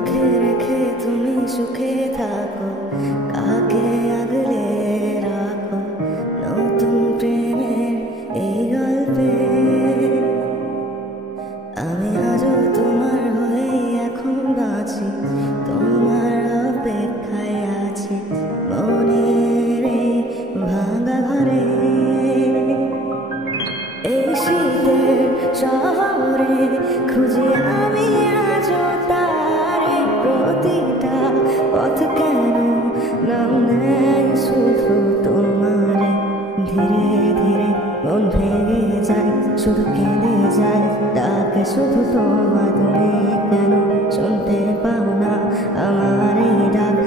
মুখে রেখে তুমি সুখে থাকো, কাকে আগলে রাখো নতুন প্রেমের এই গল্পে। আমি আজও তোমার হয়ে এখন বাঁচি, তোমার অপেক্ষায় আছি মনের এই ভাঙা ঘরে। এই শীতের শহরে খুঁজি আমি আজও তারে, প্রতিটা পথ কেন নাম নেয় শুধু তোমারে। ধীরে ধীরে মন ভেঙে যায়, শুধু কেঁদে যায়, ডাকে শুধু তোমার। তুমি কেন শুনতে পাও না আমার এই ডাক?